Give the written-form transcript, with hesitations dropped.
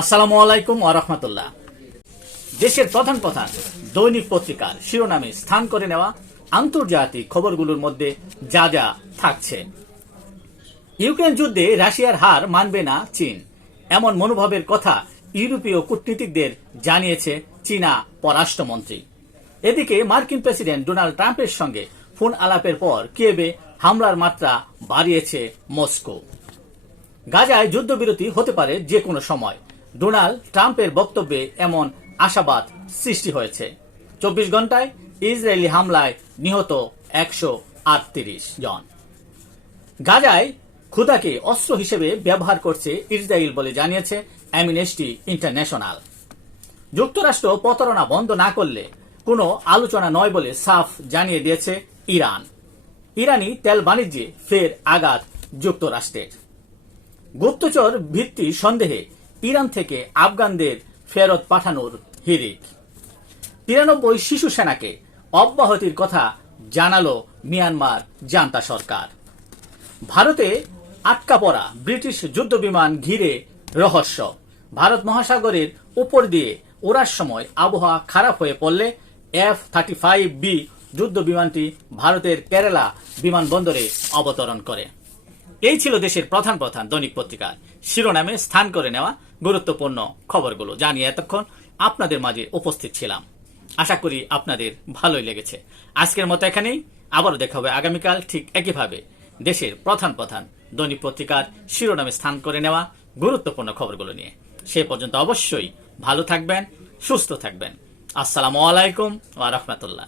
আসসালামু আলাইকুম ওয়া রাহমাতুল্লাহ। দেশের প্রধান প্রধান দৈনিক পত্রিকার শিরোনামে স্থান করে নেওয়া আন্তর্জাতিক খবরগুলোর মধ্যে যা যা থাকছে। ইউক্রেন যুদ্ধে রাশিয়ার হার মানবে না চীন, এমন মনোভাবের কথা ইউরোপীয় কূটনীতিকদের জানিয়েছে চীনা পররাষ্ট্রমন্ত্রী। এদিকে মার্কিন প্রেসিডেন্ট ডোনাল্ড ট্রাম্পের সঙ্গে ফোন আলাপের পর কিয়েভে হামলার মাত্রা বাড়িয়েছে মস্কো। গাজায় যুদ্ধবিরতি হতে পারে যে কোনো সময়, ডোনাল্ড ট্রাম্পের বক্তব্যে এমন আশাবাদ সৃষ্টি হয়েছে। 24 ঘন্টায় ইসরায়েলি হামলায় নিহত 138 জন। গাজায় ক্ষুধাকে অস্ত্র হিসেবে ব্যবহার করছে ইসরায়েল বলে জানিয়েছে অ্যামনেস্টি ইন্টারন্যাশনাল। যুক্তরাষ্ট্র প্রতারণা বন্ধ না করলে কোনো আলোচনা নয় বলে সাফ জানিয়ে দিয়েছে ইরান। ইরানি তেল বাণিজ্যে ফের আঘাত যুক্তরাষ্ট্রের। গুপ্তচর ভিত্তি সন্দেহে ইরান থেকে আফগানদের ফেরত পাঠানোর হিড়িক। 93 শিশু সেনাকে অব্যাহতির কথা জানালো মিয়ানমার জান্তা সরকার। ভারতে আটকা পড়া ব্রিটিশ যুদ্ধবিমান ঘিরে রহস্য। ভারত মহাসাগরের উপর দিয়ে ওড়ার সময় আবহাওয়া খারাপ হয়ে পড়লে F-35B যুদ্ধবিমানটি ভারতের কেরালা বিমানবন্দরে অবতরণ করে। এই ছিল দেশের প্রধান প্রধান দৈনিক পত্রিকার শিরোনামে স্থান করে নেওয়া গুরুত্বপূর্ণ খবরগুলো, যা নিয়ে এতক্ষণ আপনাদের মাঝে উপস্থিত ছিলাম। আশা করি আপনাদের ভালোই লেগেছে। আজকের মতো এখানেই, আবারও দেখা হবে আগামীকাল ঠিক একইভাবে দেশের প্রধান প্রধান দৈনিক পত্রিকার শিরোনামে স্থান করে নেওয়া গুরুত্বপূর্ণ খবরগুলো নিয়ে। সে পর্যন্ত অবশ্যই ভালো থাকবেন, সুস্থ থাকবেন। আসসালামু আলাইকুম ওয়া রাহমাতুল্লাহ।